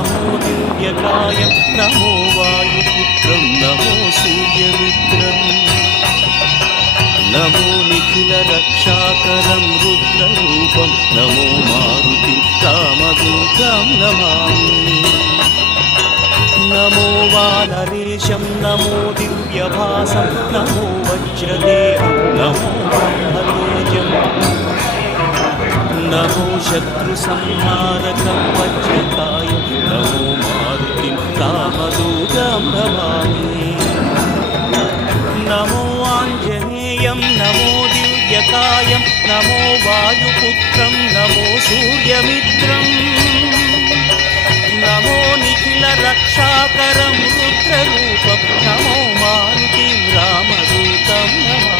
नमो दिव्यकायं नमो वायुपुत्रं नमो सूर्यमित्रम् नमो निखिलरक्षाकरं रुद्ररूपं नमो मारुतिं रामदूतं Namami नमो वानरेशं नमो दिव्यभासं नमो वज्रदेहं नमो ब्रह्मतेजम् नमो शत्रुसंहारकं वज्रकायं नमो मारुतिं रामदूतं Namami नमो आञ्जनेयं नमो दिव्यकायं नमो वायुपुत्रं नमो सूर्यमित्रम् नमो निखिलरक्षाकरं रुद्ररूपं नमो मारुतिं रामदूतं Namami